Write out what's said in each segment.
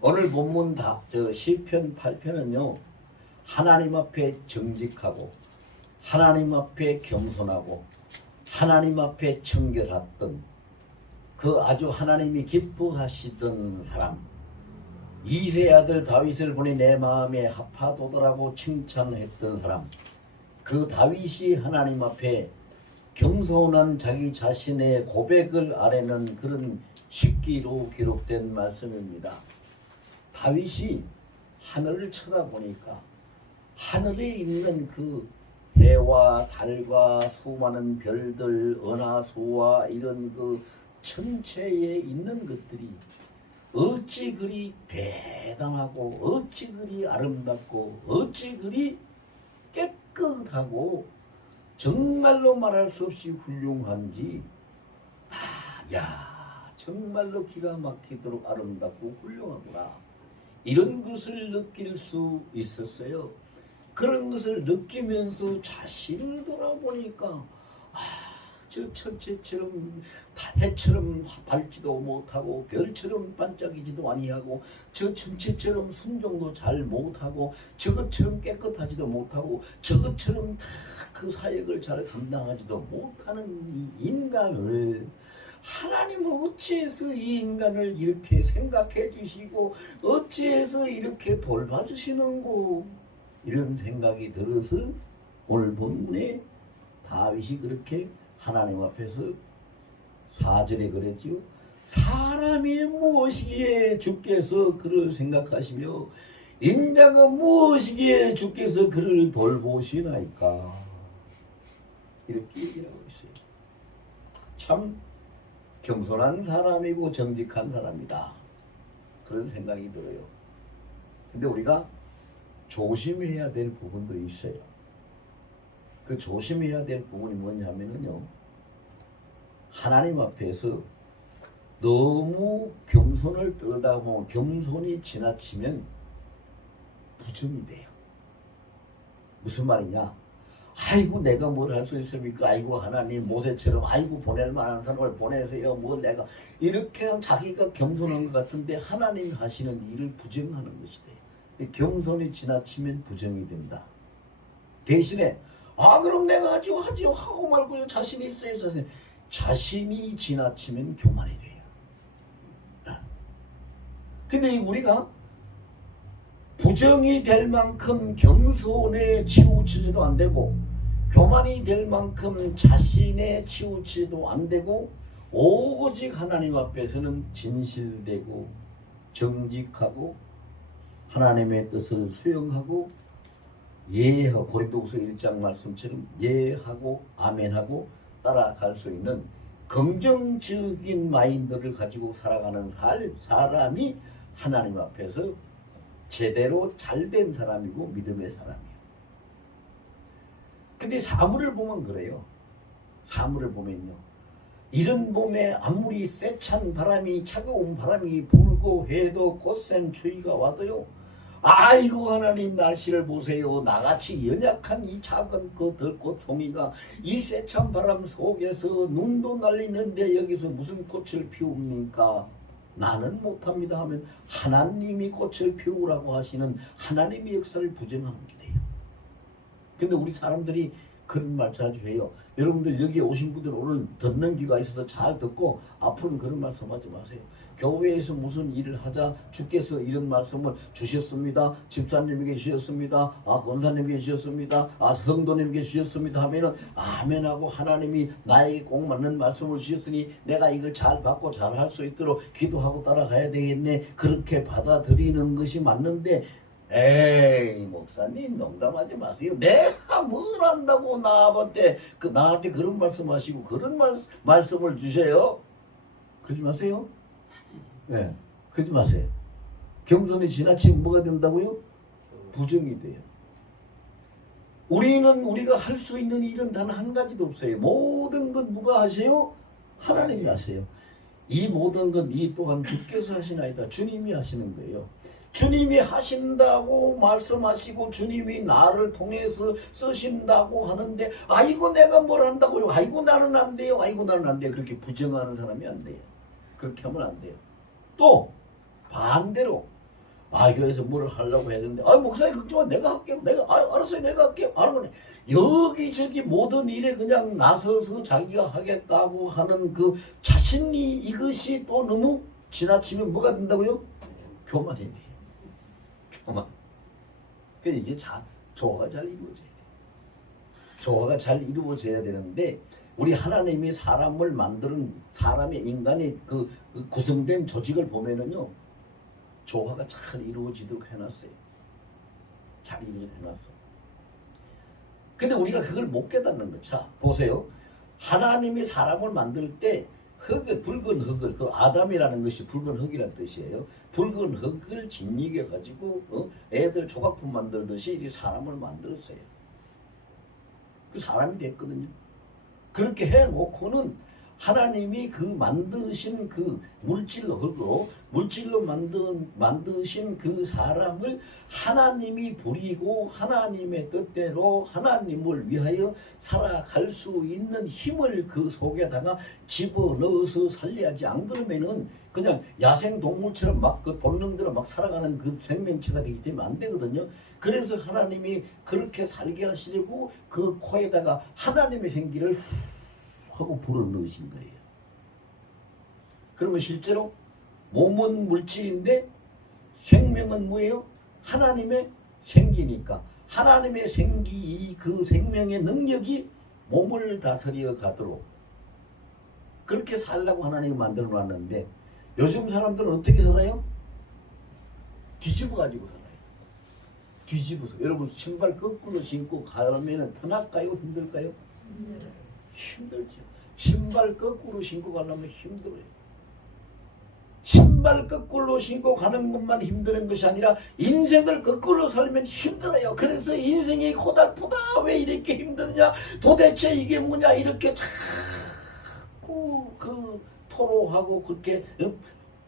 오늘 본문 저 시편 8편은요. 하나님 앞에 정직하고 하나님 앞에 겸손하고 하나님 앞에 청결했던 그 아주 하나님이 기뻐하시던 사람, 이세 아들 다윗을 보니 내 마음에 합하도더라고 칭찬했던 사람, 그 다윗이 하나님 앞에 겸손한 자기 자신의 고백을 아뢰는 그런 식기로 기록된 말씀입니다. 다윗이 하늘을 쳐다보니까 하늘에 있는 그 해와 달과 수많은 별들, 은하수와 이런 그 천체에 있는 것들이 어찌 그리 대단하고 어찌 그리 아름답고 어찌 그리 깨끗하고 정말로 말할 수 없이 훌륭한지, 정말로 기가 막히도록 아름답고 훌륭하구나, 이런 것을 느낄 수 있었어요. 그런 것을 느끼면서 자신을 돌아보니까 저 천체처럼 해처럼 밝지도 못하고 별처럼 반짝이지도 아니하고 저 천체처럼 순종도 잘 못하고 저것처럼 깨끗하지도 못하고 저것처럼 다 그 사역을 잘 감당하지도 못하는 이 인간을 하나님은 어찌해서 이 인간을 이렇게 생각해 주시고 어찌해서 이렇게 돌봐주시는고, 이런 생각이 들어서 오늘 본문에 다윗이 그렇게 하나님 앞에서 4절에 그랬지요. 사람이 무엇이기에 주께서 그를 생각하시며 인자가 무엇이기에 주께서 그를 돌보시나이까, 이렇게 얘기하고 있어요. 참 겸손한 사람이고 정직한 사람이다, 그런 생각이 들어요. 근데 우리가 조심해야 될 부분도 있어요. 그 조심해야 될 부분이 뭐냐면요, 하나님 앞에서 너무 겸손을 떠다 보면 겸손이 지나치면 부정이 돼요. 무슨 말이냐? 아이고 내가 뭘 할 수 있습니까? 아이고 하나님 모세처럼 아이고 보낼 만한 사람을 보내세요. 뭐 내가 이렇게 자기가 겸손한 것 같은데 하나님 하시는 일을 부정하는 것이 돼요. 겸손이 지나치면 부정이 된다. 대신에 그럼 내가 아주 하고 말고요. 자신이 있어요. 자신이 지나치면 교만이 돼요. 근데 우리가 부정이 될 만큼 겸손에 치우치지도 안 되고 교만이 될 만큼 자신에 치우치지도 안 되고 오직 하나님 앞에서는 진실되고 정직하고 하나님의 뜻을 수용하고 예하고, 고린도후서 1장 말씀처럼 예하고 아멘하고 따라갈 수 있는 긍정적인 마인드를 가지고 살아가는 사람이 하나님 앞에서 제대로 잘된 사람이고 믿음의 사람이에요. 근데 사물을 보면 그래요. 사물을 보면요, 이런 봄에 아무리 세찬 바람이 차가운 바람이 불고 해도 꽃샘 추위가 와도요, 아이고 하나님 날씨를 보세요. 나같이 연약한 이 작은 그 들꽃 송이가 이 세찬 바람 속에서 눈도 날리는데 여기서 무슨 꽃을 피웁니까? 나는 못합니다 하면 하나님이 꽃을 피우라고 하시는 하나님의 역사를 부정하는 게 돼요. 근데 우리 사람들이 그런 말 자주 해요. 여러분들 여기 오신 분들 오늘 듣는 귀가 있어서 잘 듣고 앞으로는 그런 말씀 하지 마세요. 교회에서 무슨 일을 하자 주께서 이런 말씀을 주셨습니다. 집사님에게 주셨습니다. 권사님에게 주셨습니다. 성도님에게 주셨습니다 하면은 아멘하고 하나님이 나에게 꼭 맞는 말씀을 주셨으니 내가 이걸 잘 받고 잘 할 수 있도록 기도하고 따라가야 되겠네, 그렇게 받아들이는 것이 맞는데, 에이 목사님 농담하지 마세요. 내가 뭘 안다고 나한테 그런 말씀하시고 그런 말씀을 주세요. 그러지 마세요. 네, 그러지 마세요. 겸손이 지나치면 뭐가 된다고요? 부정이 돼요. 우리가 할 수 있는 일은 단 한 가지도 없어요. 모든 것 누가 하세요? 하나님이 하세요. 이 모든 것 이 또한 주께서 하시나이다. 주님이 하시는 거예요. 주님이 하신다고 말씀하시고 주님이 나를 통해서 쓰신다고 하는데 아이고 내가 뭘 한다고요? 아이고 나는 안 돼요. 아이고 나는 안 돼요. 그렇게 부정하는 사람이 안 돼요. 그렇게 하면 안 돼요. 또 반대로 교회에서 뭐를 하려고 했는데 목사님 걱정 마 내가 할게요. 내가 알았어요. 내가 할게요. 알아보네. 여기저기 모든 일에 그냥 나서서 자기가 하겠다고 하는 그 자신이 이것이 또 너무 지나치면 뭐가 된다고요? 교만이 돼요. 교만. 그래서 이게 조화가 잘 이루어져야 돼요. 조화가 잘 이루어져야 되는데 우리 하나님이 사람을 만드는 사람의 인간의 그 구성된 조직을 보면은요 조화가 잘 이루어지도록 해놨어요. 잘 이루어져 해놨어. 근데 우리가 그걸 못 깨닫는 거죠. 자, 보세요. 하나님이 사람을 만들 때 붉은 흙을 그 아담이라는 것이 붉은 흙이라는 뜻이에요. 붉은 흙을 짓이겨 가지고 애들 조각품 만들듯이 이 사람을 만들었어요. 그 사람이 됐거든요. 그렇게 해놓고는 하나님이 그 만드신 그 물질로 만드신 그 사람을 하나님이 부리고 하나님의 뜻대로 하나님을 위하여 살아갈 수 있는 힘을 그 속에다가 집어넣어서 살려야지. 안 그러면은 그냥 야생 동물처럼 막 그 본능대로 막 살아가는 그 생명체가 되기 때문에 안 되거든요. 그래서 하나님이 그렇게 살게 하시려고 그 코에다가 하나님의 생기를 하고 불어넣으신 거예요. 그러면 실제로 몸은 물질인데 생명은 뭐예요? 하나님의 생기니까 하나님의 생기 그 생명의 능력이 몸을 다스려 가도록 그렇게 살라고 하나님이 만들어 놨는데 요즘 사람들은 어떻게 살아요? 뒤집어 가지고 살아요. 뒤집어서. 여러분 신발 거꾸로 신고 가면 편할까요? 힘들까요? 힘들죠. 신발 거꾸로 신고 가려면 힘들어요. 신발 거꾸로 신고 가는 것만 힘든 것이 아니라 인생을 거꾸로 살면 힘들어요. 그래서 인생이 고달프다. 왜 이렇게 힘드냐? 도대체 이게 뭐냐? 이렇게 자꾸 그 토로하고 그렇게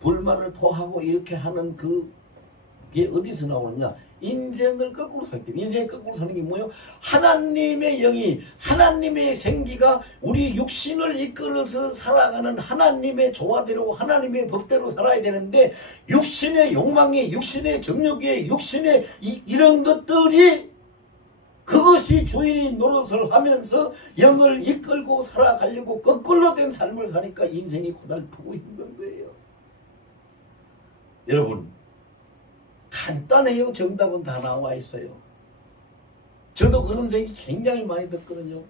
불만을 토하고 이렇게 하는 그게 어디서 나오느냐? 인생을 거꾸로 살기. 인생을 거꾸로 사는 게 뭐예요? 하나님의 영이 하나님의 생기가 우리 육신을 이끌어서 살아가는 하나님의 조화대로 하나님의 법대로 살아야 되는데 육신의 욕망에 육신의 정욕에 육신의 이런 것들이 그것이 주인이 노릇을 하면서 영을 이끌고 살아가려고 거꾸로 된 삶을 사니까 인생이 고달프고 힘든 거예요. 여러분 간단해요. 정답은 다 나와 있어요. 저도 그런 생각이 굉장히 많이 듣거든요.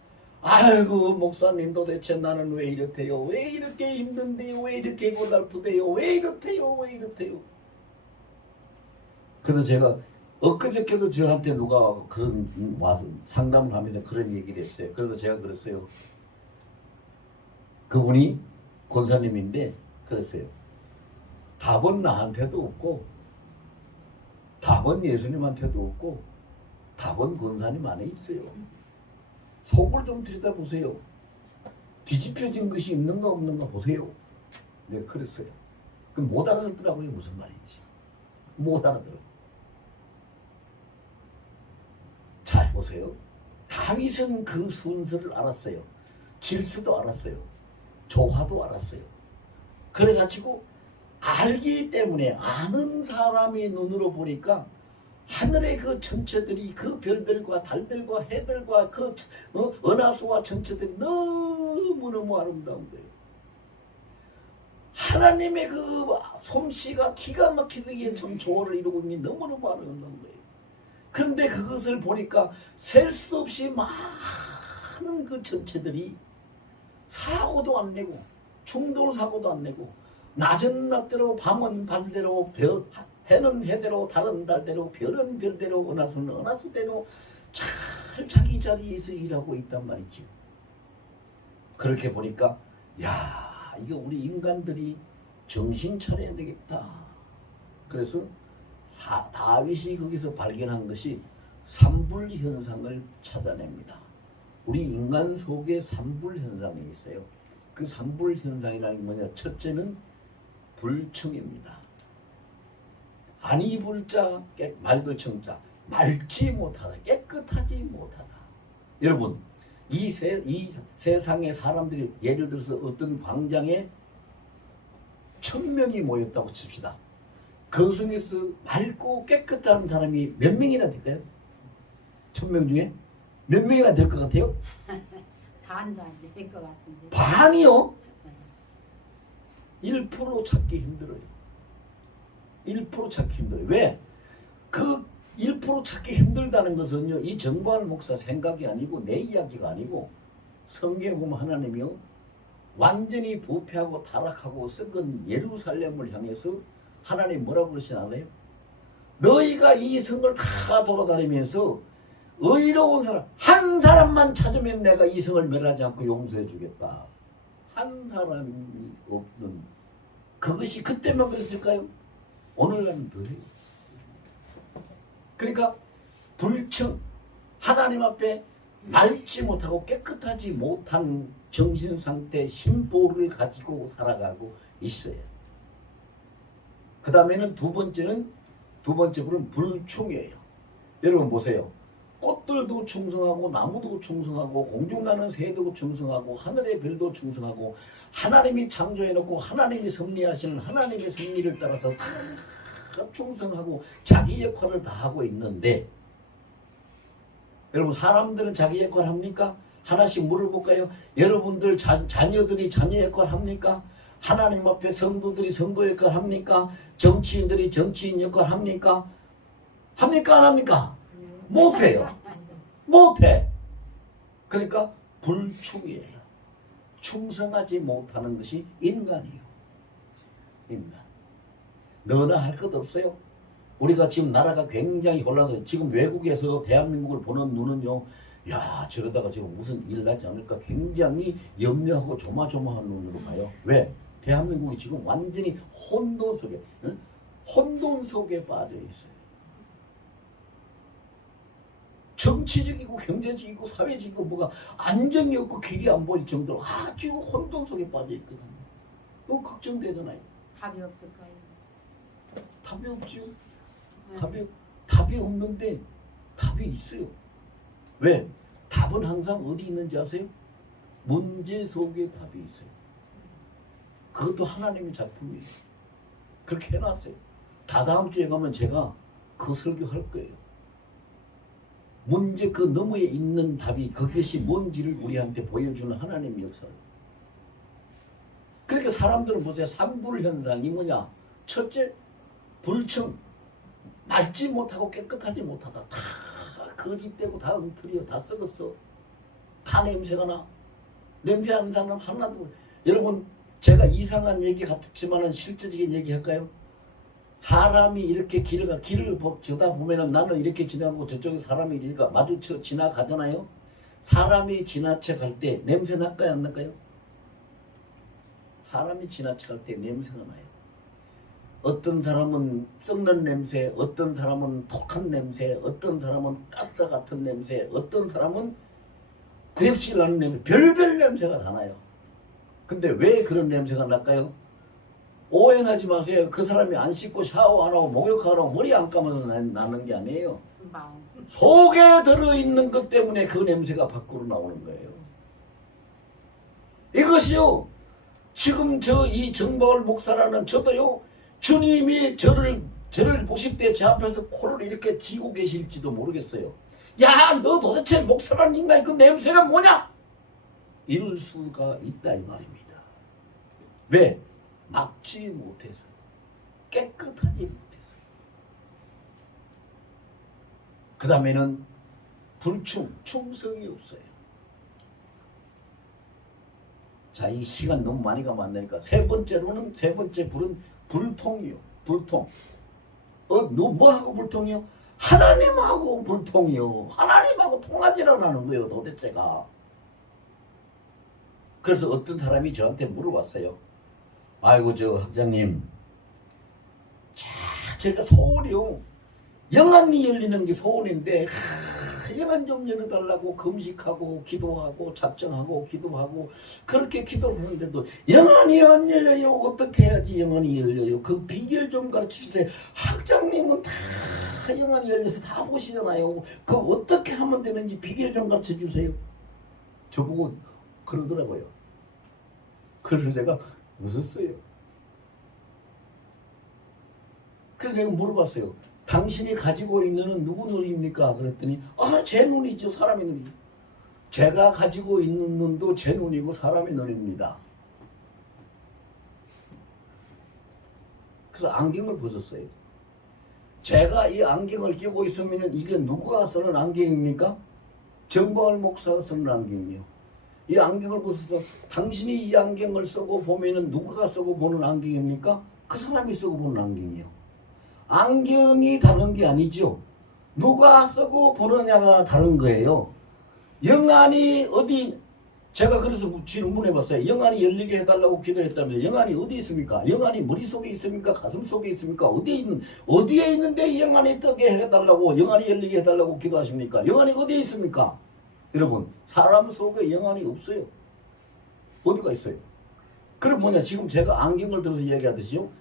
아이고 목사님 도대체 나는 왜 이렇대요? 왜 이렇게 힘든데요? 왜 이렇게 고달프대요? 왜 이렇대요? 왜 이렇대요? 그래서 제가 엊그저께도 저한테 누가 그런 와서 상담을 하면서 그런 얘기를 했어요. 그래서 제가 그랬어요. 그분이 권사님인데 그랬어요. 답은 나한테도 없고 답은 예수님한테도 없고 답은 권사님 안에 있어요. 속을 좀 들여다보세요. 뒤집혀진 것이 있는가 없는가 보세요. 네, 그랬어요. 그럼 못 알아듣더라고요. 무슨 말인지. 못 알아들어요. 자, 보세요. 다윗은 그 순서를 알았어요. 질서도 알았어요. 조화도 알았어요. 그래가지고 알기 때문에 아는 사람이 눈으로 보니까 하늘의 그 천체들이 그 별들과 달들과 해들과 그 은하수와 천체들이 너무너무 아름다운 거예요. 하나님의 그 솜씨가 기가 막히게 참 조화를 이루고 있는 게 너무너무 아름다운 거예요. 그런데 그것을 보니까 셀 수 없이 많은 그 천체들이 사고도 안 내고 충돌 사고도 안 내고 낮은 낮대로 밤은 밤대로 해는 해대로 달은 달대로 별은 별대로 은하수는 은하수대로 잘 자기 자리에서 일하고 있단 말이죠. 그렇게 보니까 야 이거 우리 인간들이 정신 차려야 되겠다. 그래서 다윗이 거기서 발견한 것이 삼불현상을 찾아냅니다. 우리 인간 속에 삼불현상이 있어요. 그 삼불현상이라는 게 뭐냐? 첫째는 불청입니다. 아니 불자 맑을 청자 맑지 못하다 깨끗하지 못하다. 여러분 이 세상의 사람들이 예를 들어서 어떤 광장에 1000명이 모였다고 칩시다. 그 중에서 맑고 깨끗한 사람이 몇 명이나 될까요? 1000명 중에 몇 명이나 될 것 같아요? 반도 안 될 것 같은데. 반이요? 1% 찾기 힘들어요. 1% 찾기 힘들어요. 왜? 그 1% 찾기 힘들다는 것은요, 이 정보할 목사 생각이 아니고 내 이야기가 아니고 성경에 보면 하나님이요, 완전히 부패하고 타락하고 썩은 예루살렘을 향해서 하나님 뭐라고 그러시지 않아요? 너희가 이 성을 다 돌아다니면서 의로운 사람 한 사람만 찾으면 내가 이 성을 멸하지 않고 용서해 주겠다. 한 사람이 없는 그것이 그때만 그랬을까요? 오늘날은 더 해요. 그러니까 불청, 하나님 앞에 맑지 못하고 깨끗하지 못한 정신상태, 심보를 가지고 살아가고 있어요. 그 다음에는 두 번째 불은 불충이에요. 여러분 보세요. 꽃들도 충성하고 나무도 충성하고 공중나는 새도 충성하고 하늘의 별도 충성하고 하나님이 창조해놓고 하나님이 섭리하시는 하나님의 섭리를 따라서 다 충성하고 자기 역할을 다 하고 있는데, 여러분 사람들은 자기 역할 합니까? 하나씩 물어볼까요? 여러분들 자녀들이 자녀 역할 합니까? 하나님 앞에 성도들이 성도 역할 합니까? 정치인들이 정치인 역할 합니까? 합니까 안 합니까? 못해요. 못해. 그러니까 불충이에요. 충성하지 못하는 것이 인간이에요. 인간. 너나 할 것 없어요. 우리가 지금 나라가 굉장히 혼란해서 지금 외국에서 대한민국을 보는 눈은요, 야 저러다가 지금 무슨 일 나지 않을까 굉장히 염려하고 조마조마한 눈으로 봐요. 왜? 대한민국이 지금 완전히 혼돈 속에, 응? 혼돈 속에 빠져 있어요. 정치적이고 경제적이고 사회적이고 뭐가 안정이 없고 길이 안 보일 정도로 아주 혼돈 속에 빠져 있거든요. 너무 걱정되잖아요. 답이 없을까요? 답이 없죠. 네. 답이 없는데 답이 있어요. 왜? 답은 항상 어디 있는지 아세요? 문제 속에 답이 있어요. 그것도 하나님의 작품이에요. 그렇게 해놨어요. 다다음 주에 가면 제가 그 설교할 거예요. 문제 그 너머에 있는 답이 그것이 뭔지를 우리한테 보여주는 하나님의 역사를. 그러니까 사람들은 보세요. 삼불현상이 뭐냐? 첫째, 불청. 맑지 못하고 깨끗하지 못하다. 다 거짓되고 다 엉터리요. 다 썩었어. 다 냄새가 나. 냄새 안 나는 사람 하나도. 여러분 제가 이상한 얘기 같았지만 실제적인 얘기 할까요? 사람이 이렇게 길을 걷다 보면은 나는 이렇게 지나고 저쪽에 사람이 이렇게 마주쳐 지나가잖아요. 사람이 지나쳐 갈 때 냄새 날까요 안 날까요? 사람이 지나쳐 갈 때 냄새가 나요. 어떤 사람은 썩는 냄새, 어떤 사람은 톡한 냄새, 어떤 사람은 가스 같은 냄새, 어떤 사람은 구역질 나는 냄새, 별별 냄새가 다 나요. 근데 왜 그런 냄새가 날까요? 오해하지 마세요. 그 사람이 안 씻고 샤워 안 하고 목욕하고 머리 안 감아서 나는 게 아니에요. 마음. 속에 들어있는 것 때문에 그 냄새가 밖으로 나오는 거예요. 이것이요. 지금 이 정바울 목사라는 저도요. 주님이 저를 보실 때 제 앞에서 코를 이렇게 쥐고 계실지도 모르겠어요. 야, 너 도대체 목사라는 인간이 그 냄새가 뭐냐? 이럴 수가 있다 이 말입니다. 왜? 막지 못해서, 깨끗하지 못해서. 그 다음에는 충성이 없어요. 자, 이 시간 너무 많이 가면 안 되니까 세 번째 불은 불통이요. 불통. 너 뭐하고 불통이요? 하나님하고 불통이요. 하나님하고 통하지를 않는 거예요, 도대체가. 그래서 어떤 사람이 저한테 물어봤어요. 아이고, 저 학장님, 제가 소원이요. 영안이 열리는 게 소원인데, 영안 좀 열어달라고 금식하고 기도하고 작정하고 기도하고 그렇게 기도를 하는데도 영안이 안 열려요. 어떻게 해야지 영안이 열려요? 그 비결 좀 가르쳐주세요. 학장님은 다 영안이 열려서 다 보시잖아요. 그 어떻게 하면 되는지 비결 좀 가르쳐주세요. 저보고 그러더라고요. 그래서 제가 웃었어요. 그래서 내가 물어봤어요. 당신이 가지고 있는 눈은 누구 눈입니까? 그랬더니 제 눈이죠. 사람의 눈이죠. 제가 가지고 있는 눈도 제 눈이고 사람의 눈입니다. 그래서 안경을 벗었어요. 제가 이 안경을 끼고 있으면 이게 누가 쓰는 안경입니까? 정보할 목사가 쓰는 안경이에요. 이 안경을 벗어서 당신이 이 안경을 쓰고 보면은 누가 쓰고 보는 안경입니까? 그 사람이 쓰고 보는 안경이에요. 안경이 다른 게 아니죠. 누가 쓰고 보느냐가 다른 거예요. 영안이 어디, 제가 그래서 질문해봤어요. 영안이 열리게 해달라고 기도했다면서 영안이 어디 있습니까? 영안이 머릿속에 있습니까? 가슴 속에 있습니까? 어디에 있는데 영안이 뜨게 해달라고, 영안이 열리게 해달라고 기도하십니까? 영안이 어디에 있습니까? 여러분, 사람 속에 영안이 없어요. 어디가 있어요? 그럼 뭐냐, 지금 제가 안경을 들어서 이야기하듯이요,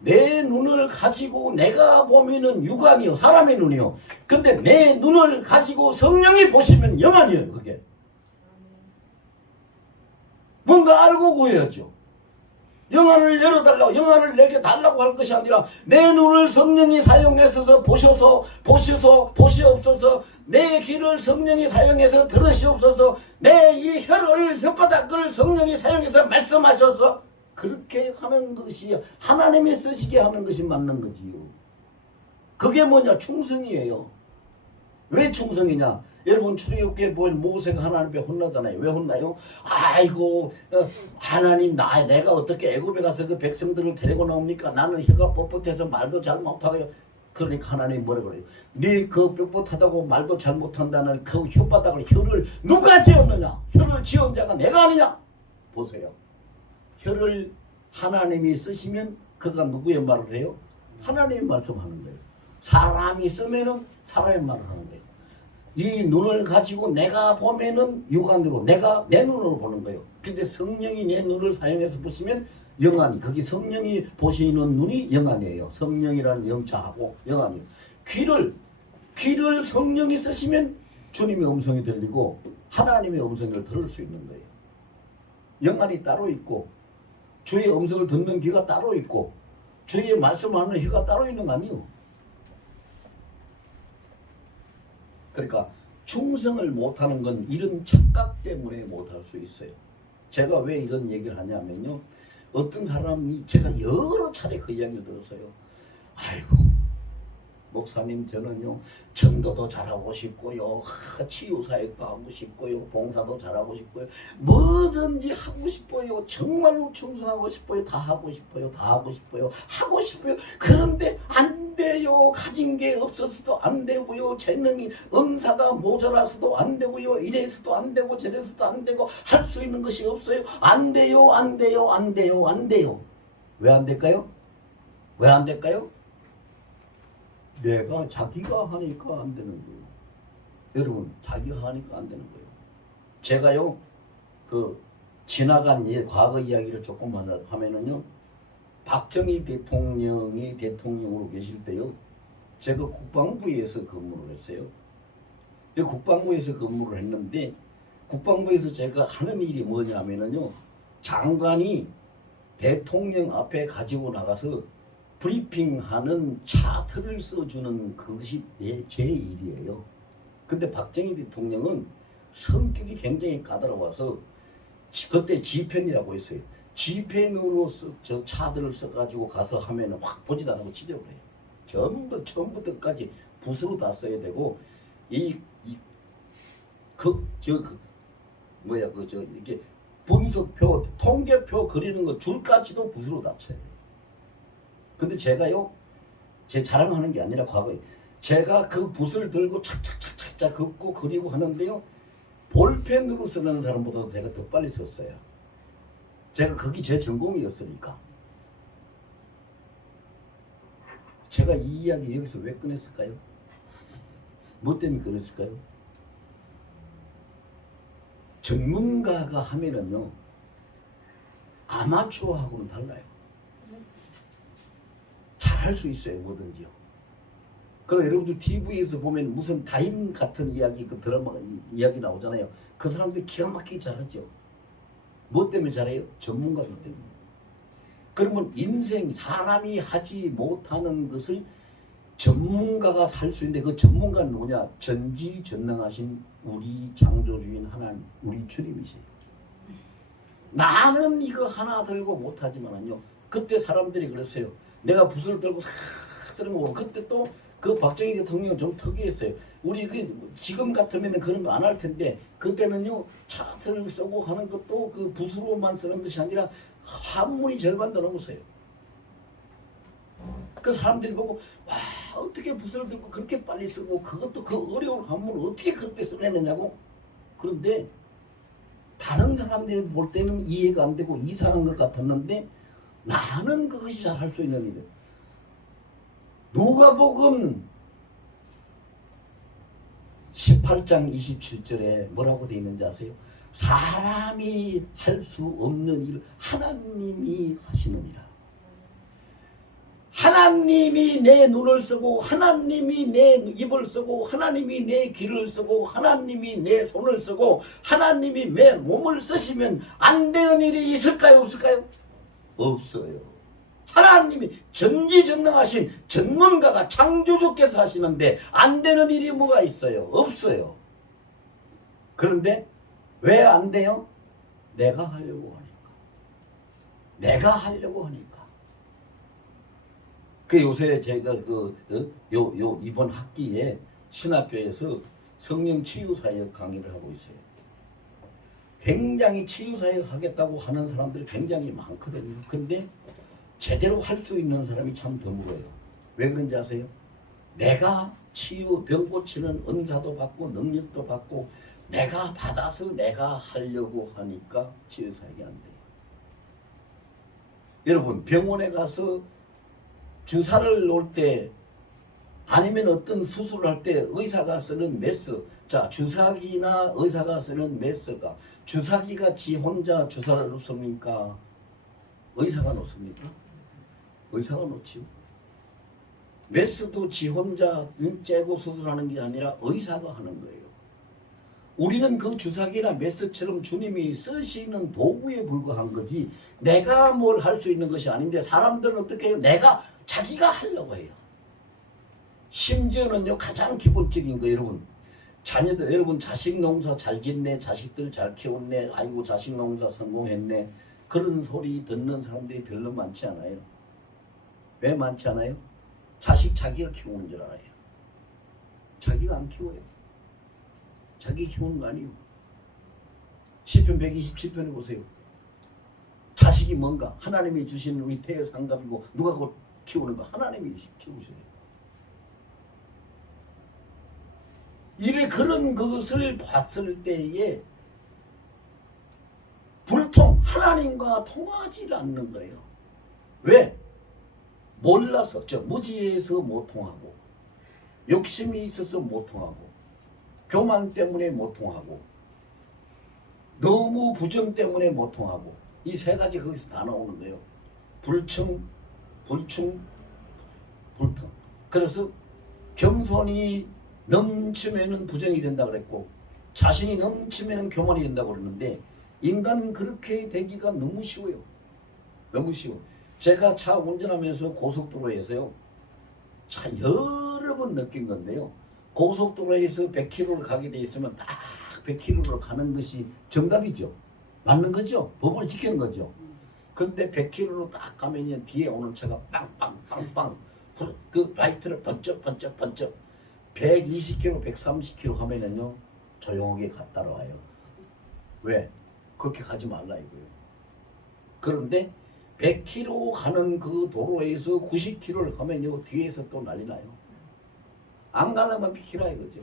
내 눈을 가지고 내가 보면은 육안이요, 사람의 눈이요. 근데 내 눈을 가지고 성령이 보시면 영안이에요. 그게 뭔가 알고 구해야죠. 영안을 열어달라고, 영안을 내게 달라고 할 것이 아니라 내 눈을 성령이 사용해서 보시옵소서, 내 귀를 성령이 사용해서 들으시옵소서, 내 이 혀를, 혓바닥을 성령이 사용해서 말씀하셔서, 그렇게 하는 것이 하나님이 쓰시게 하는 것이 맞는 거지요. 그게 뭐냐? 충성이에요. 왜 충성이냐? 여러분, 출애굽기에 보면 모세가 하나님 앞에 혼나잖아요. 왜 혼나요? 아이고, 하나님, 내가 어떻게 애굽에 가서 그 백성들을 데리고 나옵니까? 나는 혀가 뻣뻣해서 말도 잘 못하고요. 그러니까 하나님이 뭐라 그래요? 네 그 뻣뻣하다고 말도 잘 못한다는 그 혓바닥을, 혀를 누가 지었느냐? 혀를 지은 자가 내가 아니냐? 보세요. 혀를 하나님이 쓰시면 그가 누구의 말을 해요? 하나님의 말씀하는 거예요. 사람이 쓰면은 사람의 말을 하는 거예요. 이 눈을 가지고 내가 보면은 육안으로, 내가 내 눈으로 보는 거예요. 근데 성령이 내 눈을 사용해서 보시면 영안이, 거기 성령이 보시는 눈이 영안이에요. 성령이라는 영자하고 영안이에요. 귀를 성령이 쓰시면 주님의 음성이 들리고 하나님의 음성을 들을 수 있는 거예요. 영안이 따로 있고 주의 음성을 듣는 귀가 따로 있고 주의 말씀하는 혀가 따로 있는 거 아니에요. 그러니까 충성을 못하는 건 이런 착각 때문에 못할 수 있어요. 제가 왜 이런 얘기를 하냐면요, 어떤 사람이, 제가 여러 차례 그 이야기를 들었어요. 아이고 목사님, 저는요 전도도 잘하고 싶고요, 치유사역도 하고 싶고요, 봉사도 잘하고 싶고요, 뭐든지 하고 싶어요, 정말로 충성하고 싶어요, 다 하고 싶어요, 하고 싶어요. 그런데 안 돼요. 가진 게 없어서도 안 되고요, 재능이, 은사가 모자라서도 안 되고요, 이래서도 안 되고 저래서도 안 되고, 할 수 있는 것이 없어요. 안 돼요. 왜 안 될까요? 왜 안 될까요? 내가 자기가 하니까 안 되는 거예요. 여러분, 자기가 하니까 안 되는 거예요. 제가요, 그 지나간 과거 이야기를 조금 하면은요, 박정희 대통령이 대통령으로 계실 때요, 제가 국방부에서 근무를 했어요. 국방부에서 근무를 했는데, 국방부에서 제가 하는 일이 뭐냐면은요, 장관이 대통령 앞에 가지고 나가서 브리핑하는 차트를 써주는 그것이 제 일이에요. 근데 박정희 대통령은 성격이 굉장히 까다로워서 그때 G펜이라고 했어요. G펜으로 저 차들을 써가지고 가서 하면은 확 보지도 않고 찢어버려요. 전부 처음부터까지 붓으로 다 써야 되고, 이게 분석표, 통계표 그리는 거 줄까지도 붓으로 다 쳐요. 근데 제가요, 제 자랑하는 게 아니라 과거에 제가 그 붓을 들고 착착착착 긋고 그리고 하는데요, 볼펜으로 쓰는 사람보다도 내가 더 빨리 썼어요. 제가 그게 제 전공이었으니까. 제가 이 이야기 여기서 왜 꺼냈을까요? 뭐 때문에 꺼냈을까요? 전문가가 하면은요, 아마추어하고는 달라요. 잘할 수 있어요, 뭐든지요. 그럼 여러분들 TV에서 보면 무슨 다인 같은 이야기, 그 드라마 이야기 나오잖아요. 그 사람들 기가 막히게 잘하죠. 뭐 때문에 잘해요? 전문가기 때문에. 그러면 인생 사람이 하지 못하는 것을 전문가가 할 수 있는데 그 전문가는 누구냐? 전지전능하신 우리 창조주인 하나님, 우리 주님이세요. 나는 이거 하나 들고 못하지만은요. 그때 사람들이 그랬어요. 내가 붓을 들고 싹 쓰는 거 보고 그때 또 그 박정희 대통령은 좀 특이했어요. 우리 그 지금 같으면은 그런 거 안 할 텐데 그때는요 차트를 쓰고 하는 것도 그 붓으로만 쓰는 것이 아니라 한문이 절반도 넘었어요. 그 사람들이 보고 와 어떻게 붓을 들고 그렇게 빨리 쓰고 그것도 그 어려운 한문을 어떻게 그렇게 써내느냐고. 그런데 다른 사람들이 볼 때는 이해가 안 되고 이상한 것 같았는데 나는 그것이 잘 할 수 있는 일이에요. 누가복음 18장 27절에 뭐라고 되어 있는지 아세요? 사람이 할 수 없는 일 하나님이 하시느니라. 하나님이 내 눈을 쓰고 하나님이 내 입을 쓰고 하나님이 내 귀를 쓰고 하나님이 내 손을 쓰고 하나님이 내 몸을 쓰시면 안 되는 일이 있을까요? 없을까요? 없어요. 하나님이 전지전능하신 전문가가 창조주께서 하시는데 안 되는 일이 뭐가 있어요? 없어요. 그런데 왜 안 돼요? 내가 하려고 하니까. 내가 하려고 하니까. 그 요새 제가 이번 학기에 신학교에서 성령 치유사역 강의를 하고 있어요. 굉장히 치유사역 하겠다고 하는 사람들이 굉장히 많거든요. 근데 제대로 할 수 있는 사람이 참 드물어요. 왜 그런지 아세요? 내가 치유, 병 고치는 은사도 받고 능력도 받고 내가 받아서 내가 하려고 하니까 치유사역이 안 돼요. 여러분 병원에 가서 주사를 놓을 때 아니면 어떤 수술을 할 때 의사가 쓰는 메스, 자 주사기나 의사가 쓰는 메스가 주사기가 지 혼자 주사를 놓습니까? 의사가 놓습니까? 의사가 놓지요. 메스도 지 혼자 눈 째고 수술하는 게 아니라 의사가 하는 거예요. 우리는 그 주사기나 메스처럼 주님이 쓰시는 도구에 불과한 거지 내가 뭘 할 수 있는 것이 아닌데 사람들은 어떻게 해요? 자기가 하려고 해요. 심지어는요 가장 기본적인 거 여러분 자녀들 여러분 자식 농사 잘 짓네 자식들 잘 키웠네 아이고 자식 농사 성공했네 그런 소리 듣는 사람들이 별로 많지 않아요. 왜 많지 않아요? 자식 자기가 키우는 줄 알아요. 자기가 안 키워요. 자기 키우는 거 아니에요. 시편 127편에 보세요. 자식이 뭔가 하나님이 주신 우리 태의 상갑이고 누가 그걸 키우는 거 하나님이 키우셔요. 이래 그런 것을 봤을 때에 불통 하나님과 통하지 않는 거예요. 왜? 몰라서 무지해서 못 통하고 욕심이 있어서 못 통하고 교만 때문에 못 통하고 너무 부정 때문에 못 통하고 이 세 가지 거기서 다 나오는 거예요. 불충, 불통. 그래서 겸손이 넘치면은 부정이 된다 그랬고 자신이 넘치면은 교만이 된다고 그러는데 인간은 그렇게 되기가 너무 쉬워요. 너무 쉬워. 제가 차 운전하면서 고속도로에서요 차 여러 번 느낀 건데요. 고속도로에서 100km를 가게 돼 있으면 딱 100km를 가는 것이 정답이죠. 맞는 거죠. 법을 지키는 거죠. 근데 100km로 딱 가면요 뒤에 오는 차가 빵빵빵빵 그 라이트를 번쩍 120km 130km 가면은요 조용하게 따라와요. 왜? 그렇게 가지 말라 이거예요. 그런데 100km 가는 그 도로에서 90km를 가면요 뒤에서 또 난리 나요. 안 가려면 비키라 이거죠.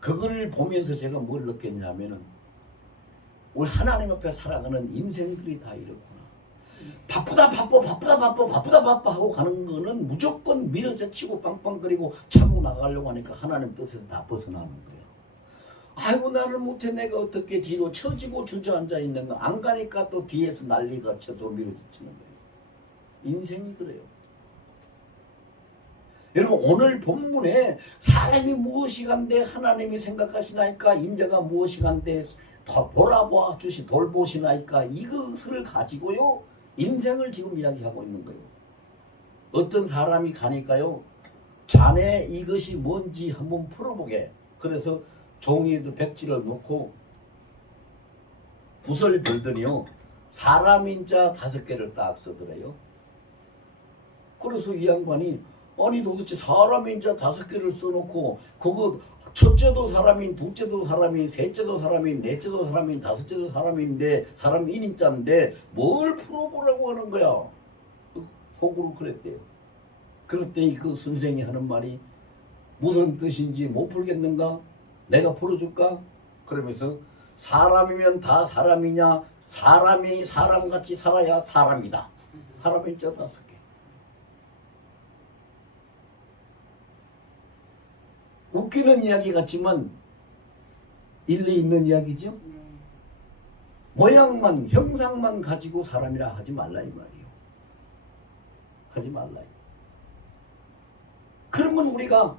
그걸 보면서 제가 뭘 느꼈냐면은 우리 하나님 앞에 살아가는 인생들이 다 이렇구나. 바쁘다 바빠 하고 가는 거는 무조건 밀어젖히고 빵빵거리고 차고 나가려고 하니까 하나님 뜻에서 다 벗어나는 거예요. 아이고 나를 못해 내가 어떻게 뒤로 처지고 주저앉아 있는 거 안 가니까 또 뒤에서 난리가 쳐서 밀어젖히는 거예요. 인생이 그래요. 여러분 오늘 본문에 사람이 무엇이 간데 하나님이 생각하시나이까 인자가 무엇이 간데 돌아봐 주시 돌보시나이까 이것을 가지고요 인생을 지금 이야기하고 있는 거예요. 어떤 사람이 가니까요 자네 이것이 뭔지 한번 풀어보게. 그래서 종이에도 백지를 놓고 붓을 들더니요 사람 인자 5개를 딱 쓰더래요. 그래서 이 양반이 아니 도대체 사람 인자 5개를 써놓고 그거 첫째도 사람인, 둘째도 사람인, 셋째도 사람인, 넷째도 사람인, 다섯째도 사람인데 사람 인인자인데 뭘 풀어보라고 하는 거야. 속으로 그랬대요. 그랬더니 그 선생이 하는 말이 무슨 뜻인지 못 풀겠는가? 내가 풀어줄까? 그러면서 사람이면 다 사람이냐? 사람이 사람같이 살아야 사람이다. 사람 인자 5개. 웃기는 이야기 같지만 일리 있는 이야기죠. 네. 모양만 형상만 가지고 사람이라 하지 말라 이 말이요. 하지 말라. 그러면 우리가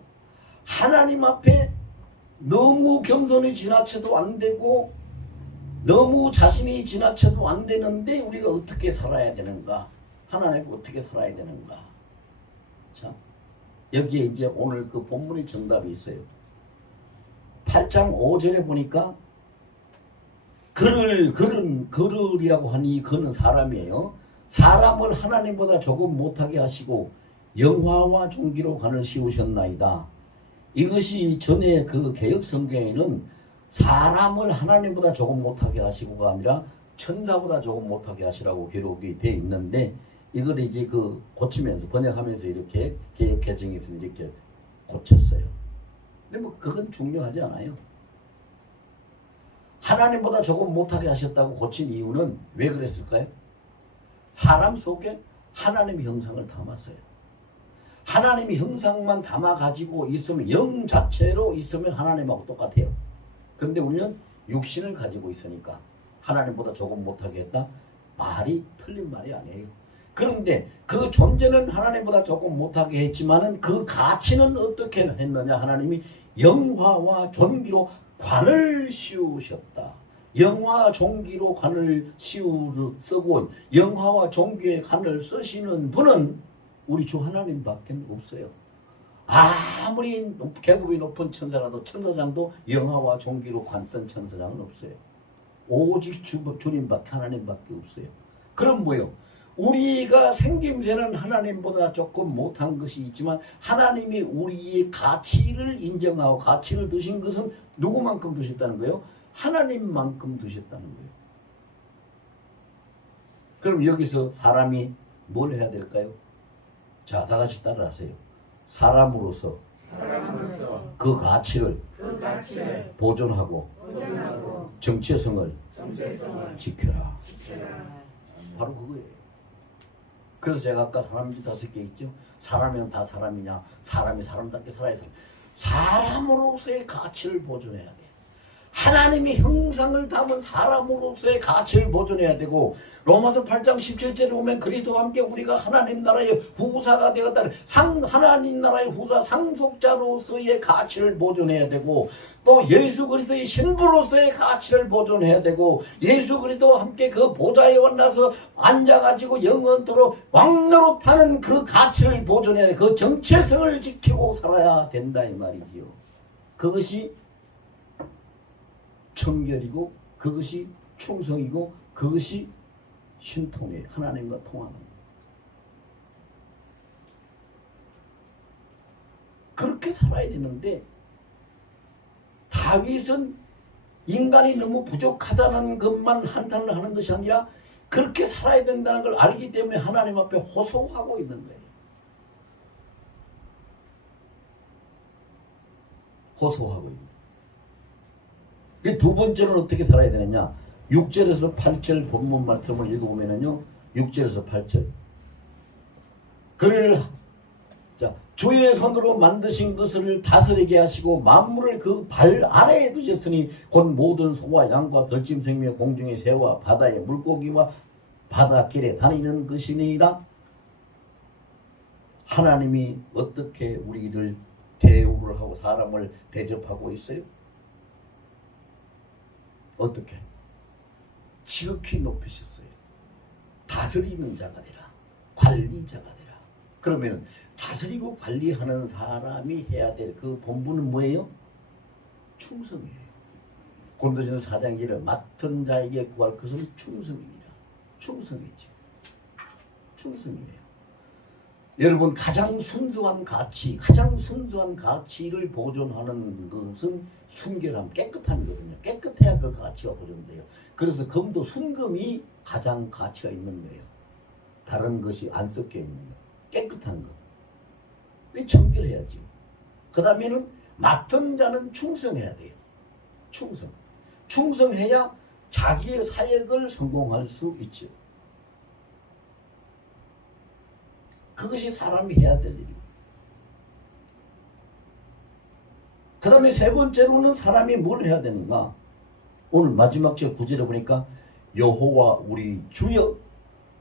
하나님 앞에 너무 겸손이 지나쳐도 안 되고 너무 자신이 지나쳐도 안 되는데 우리가 어떻게 살아야 되는가? 하나님 어떻게 살아야 되는가? 자, 여기에 이제 오늘 그 본문의 정답이 있어요. 8장 5절에 보니까 그를이라고 하니 이 그는 사람이에요. 사람을 하나님보다 조금 못하게 하시고 영화와 종기로 관을 씌우셨나이다. 이것이 전에 그 개역 성경에는 사람을 하나님보다 조금 못하게 하시고가 아니라 천사보다 조금 못하게 하시라고 기록이 되어 있는데 이걸 이제 그 고치면서 번역하면서 이렇게 개역 개정에서 이렇게 고쳤어요. 근데 뭐 그건 중요하지 않아요. 하나님보다 조금 못하게 하셨다고 고친 이유는 왜 그랬을까요? 사람 속에 하나님의 형상을 담았어요. 하나님의 형상만 담아가지고 있으면 영 자체로 있으면 하나님하고 똑같아요. 그런데 우리는 육신을 가지고 있으니까 하나님보다 조금 못하게 했다? 말이 틀린 말이 아니에요. 그런데 그 존재는 하나님보다 조금 못하게 했지만은 그 가치는 어떻게 했느냐? 하나님이 영화와 존귀로 관을 씌우셨다. 영화 종기로 관을 쓰고 영화와 종기의 관을 쓰시는 분은 우리 주 하나님밖에 없어요. 아무리 계급이 높은 천사라도 천사장도 영화와 종기로 관 쓴 천사장은 없어요. 오직 주님밖에 하나님밖에 없어요. 그럼 뭐요? 우리가 생김새는 하나님보다 조금 못한 것이 있지만 하나님이 우리의 가치를 인정하고 가치를 두신 것은 누구만큼 두셨다는 거예요? 하나님만큼 두셨다는 거예요. 그럼 여기서 사람이 뭘 해야 될까요? 자, 다 같이 따라하세요. 사람으로서 그 가치를 보존하고 정체성을 지켜라. 바로 그거예요. 그래서 제가 아까 사람인지 5개 있죠. 사람이면 다 사람이냐? 사람이 사람답게 살아야 돼. 사람으로서의 가치를 보존해야 돼. 하나님의 형상을 담은 사람으로서의 가치를 보존해야 되고 로마서 8장 17절에 보면 그리스도와 함께 우리가 하나님 나라의 후사가 되었다는 하나님 나라의 후사 상속자로서의 가치를 보존해야 되고 또 예수 그리스도의 신부로서의 가치를 보존해야 되고 예수 그리스도와 함께 그 보좌에 올라서 앉아가지고 영원토록 왕노릇하는 그 가치를 보존해야 돼. 그 정체성을 지키고 살아야 된다 이 말이지요. 그것이 청결이고 그것이 충성이고 그것이 신통해 하나님과 통하는 그렇게 살아야 되는데 다윗은 인간이 너무 부족하다는 것만 한탄을 하는 것이 아니라 그렇게 살아야 된다는 걸 알기 때문에 하나님 앞에 호소하고 있는 거예요. 호소하고 있는 거예요. 두 번째는 어떻게 살아야 되느냐? 6절에서 8절 본문 말씀을 읽어보면요. 6절에서 8절. 그를 주의 손으로 만드신 것을 다스리게 하시고 만물을 그 발 아래에 두셨으니 곧 모든 소와 양과 들짐승이며 공중의 새와 바다의 물고기와 바닷길에 다니는 것이니이다. 하나님이 어떻게 우리를 대우를 하고 사람을 대접하고 있어요? 어떻게? 지극히 높이셨어요. 다스리는 자가 되라. 관리자가 되라. 그러면 다스리고 관리하는 사람이 해야 될 그 본분은 뭐예요? 충성이에요. 고린도전서 4장 1절 맡은 자에게 구할 것은 충성입니다. 충성이죠. 충성이에요. 여러분 가장 순수한 가치, 가장 순수한 가치를 보존하는 것은 순결함, 깨끗함이거든요. 깨끗해야 그 가치가 보존돼요. 그래서 금도 순금이 가장 가치가 있는 거예요. 다른 것이 안 섞여 있는 거. 깨끗한 거. 왜 청결해야죠. 그 다음에는 맡은 자는 충성해야 돼요. 충성. 충성해야 자기의 사역을 성공할 수 있죠. 그것이 사람이 해야 될 일이에요. 그 다음에 세 번째로는 사람이 뭘 해야 되는가? 오늘 마지막 절 9절에 보니까 여호와 우리 주여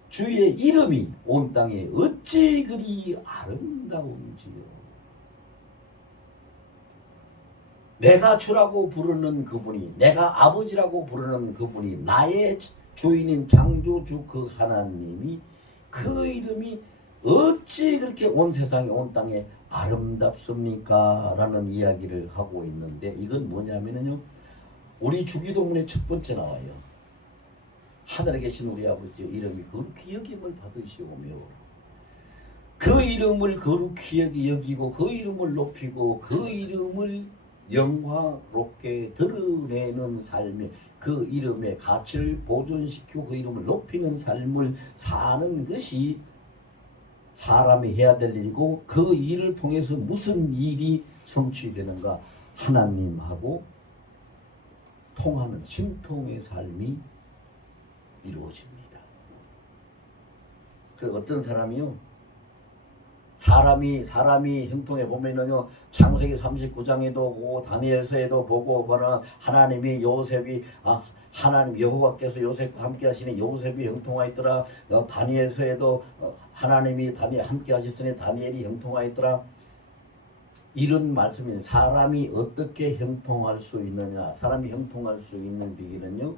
주의 이름이 온 땅에 어찌 그리 아름다운지요. 내가 주라고 부르는 그분이, 내가 아버지라고 부르는 그분이, 나의 주인인 창조주 그 하나님이, 그 이름이 어찌 그렇게 온 세상에 온 땅에 아름답습니까? 라는 이야기를 하고 있는데, 이건 뭐냐면요, 우리 주기도문의 첫 번째 나와요. 하늘에 계신 우리 아버지 이름이 거룩히 여김을 받으시오며, 그 이름을 거룩히 여기고 그 이름을 높이고 그 이름을 영화롭게 드러내는 삶에, 그 이름의 가치를 보존시키고 그 이름을 높이는 삶을 사는 것이 사람이 해야 될 일이고, 그 일을 통해서 무슨 일이 성취되는가? 하나님하고 통하는 신통의 삶이 이루어집니다. 그리고 어떤 사람이요, 사람이 형통해 보면은요, 창세기 39장에도 보고 다니엘서에도 보고 보면 하나님이 요셉이 하나님 여호와께서 요셉과 함께 하시니 요셉이 형통하였더라. 다니엘서에도 하나님이 함께 하셨으니 다니엘이 형통하였더라. 이런 말씀이, 사람이 어떻게 형통할 수 있느냐, 사람이 형통할 수 있는 비결은요,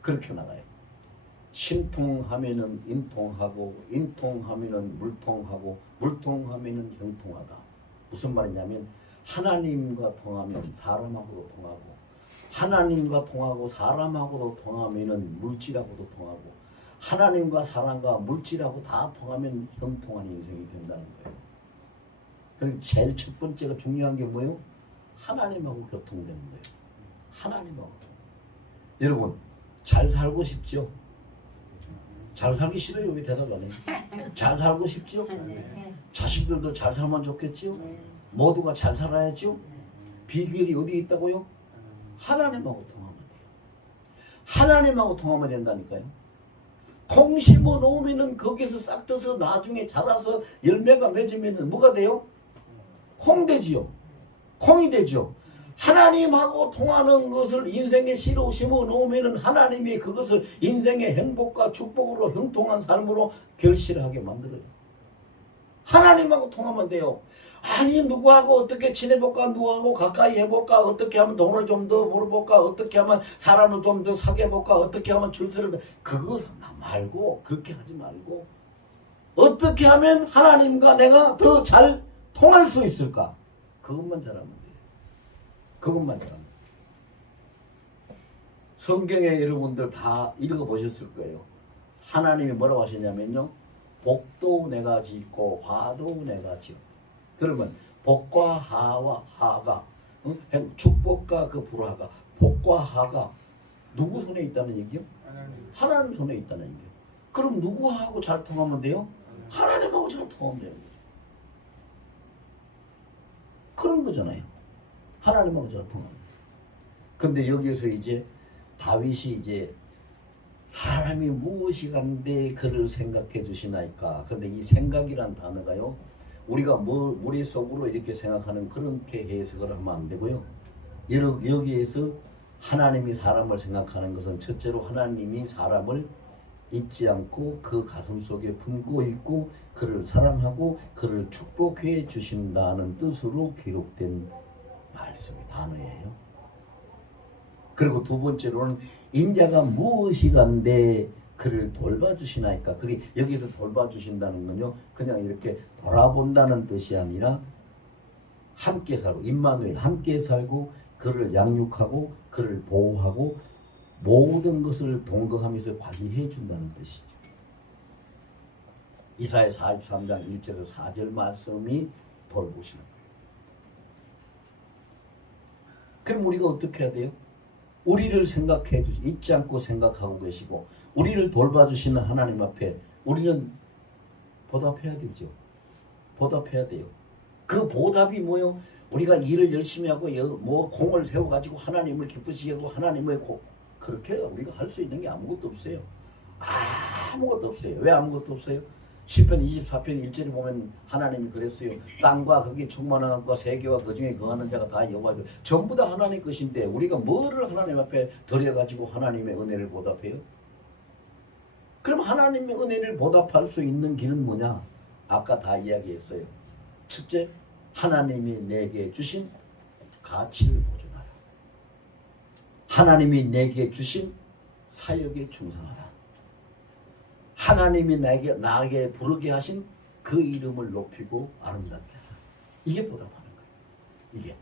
그렇게 나가요. 신통하면은 인통하고, 인통하면은 물통하고, 물통하면은 형통하다. 무슨 말이냐면 하나님과 통하면 사람하고도 통하고, 하나님과 통하고 사람하고도 통하면은 물질하고도 통하고, 하나님과 사람과 물질하고 다 통하면 형통한 인생이 된다는 거예요. 그래서 제일 첫 번째가 중요한 게 뭐예요? 하나님하고 교통되는 거예요. 하나님하고. 여러분 잘 살고 싶죠? 잘 살기 싫어요? 왜 대답 안 해요? 잘 살고 싶죠? 네. 자식들도 잘 살면 좋겠지요? 네. 모두가 잘 살아야죠? 비결이 어디 있다고요? 하나님하고 통하면 돼요. 하나님하고 통하면 된다니까요. 콩 심어 놓으면은 거기서 싹 떠서 나중에 자라서 열매가 맺으면은 뭐가 돼요? 콩 되지요. 콩이 되죠. 하나님하고 통하는 것을 인생에 씨로 심어 놓으면은 하나님이 그것을 인생의 행복과 축복으로 형통한 삶으로 결실하게 만들어요. 하나님하고 통하면 돼요. 아니 누구하고 어떻게 지내볼까, 누구하고 가까이 해볼까, 어떻게 하면 돈을 좀 더 벌어볼까, 어떻게 하면 사람을 좀 더 사귀어볼까, 어떻게 하면 출세를, 그거 말고, 그렇게 하지 말고 어떻게 하면 하나님과 내가 더 잘 통할 수 있을까, 그것만 잘하면 돼요. 그것만 잘하면 돼요. 성경에 여러분들 다 읽어보셨을 거예요. 하나님이 뭐라고 하셨냐면요, 복도 내가 짓고 화도 내가 지어. 그러면 복과 하가, 축복과 그 불화가, 복과 하가 누구 손에 있다는 얘기요? 하나님 손에 있다는 얘기요. 그럼 누구하고 잘 통하면 돼요? 하나님하고 잘 통하면 되는 거죠. 그런 거잖아요. 하나님하고 잘 통하면. 근데 여기에서 이제 다윗이 이제 사람이 무엇이 간데 그를 생각해 주시나이까. 근데 이 생각이란 단어가요, 우리가 머릿속으로 이렇게 생각하는 그렇게 해석을 하면 안 되고요. 여기에서 하나님이 사람을 생각하는 것은 첫째로 하나님이 사람을 잊지 않고 그 가슴 속에 품고 있고 그를 사랑하고 그를 축복해 주신다는 뜻으로 기록된 말씀이 단어예요. 그리고 두 번째로는 인자가 무엇이간데 그를 돌봐주시나이까. 그리 여기서 돌봐주신다는 건요, 그냥 이렇게 돌아본다는 뜻이 아니라 함께 살고, 임마누엘 함께 살고 그를 양육하고 그를 보호하고 모든 것을 동거하면서 관리해 준다는 뜻이죠. 이사야 43장 1절에서 4절 말씀이 돌보시는 거예요. 그럼 우리가 어떻게 해야 돼요? 우리를 생각해 주시, 잊지 않고 생각하고 계시고 우리를 돌봐주시는 하나님 앞에 우리는 보답해야 되죠. 보답해야 돼요. 그 보답이 뭐요? 우리가 일을 열심히 하고 뭐 공을 세워가지고 하나님을 기쁘시게 하고 하나님의 그렇게 우리가 할 수 있는 게 아무것도 없어요. 아무것도 없어요. 왜 아무것도 없어요? 시편 24편 1절에 보면 하나님이 그랬어요. 땅과 거기 충만한 것과 세계와 그 중에 거하는 자가 다 여호와의 것. 전부 다 하나님 것인데 우리가 뭐를 하나님 앞에 드려가지고 하나님의 은혜를 보답해요? 그럼 하나님의 은혜를 보답할 수 있는 길은 뭐냐? 아까 다 이야기했어요. 첫째, 하나님이 내게 주신 가치를 보존하라. 하나님이 내게 주신 사역에 충성하라. 하나님이 나에게 부르게 하신 그 이름을 높이고 아름답게 하라. 이게 보답하는 거예요.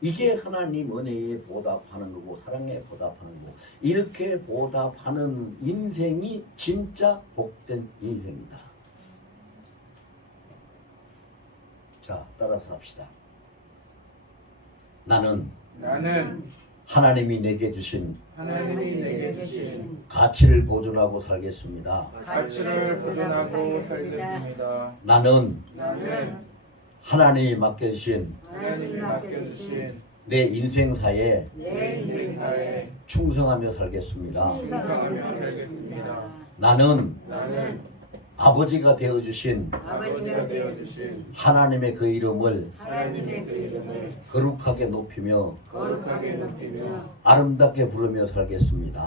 이게 하나님 은혜에 보답하는 거고 사랑에 보답하는 거고, 이렇게 보답하는 인생이 진짜 복된 인생이다. 자, 따라서 합시다. 나는 하나님이 내게 주신 가치를 보존하고 살겠습니다. 나는 하나님이 맡겨주신 내 인생사에 충성하며 살겠습니다. 나는 아버지가 되어주신 하나님의 그 이름을 거룩하게 높이며 아름답게 부르며 살겠습니다.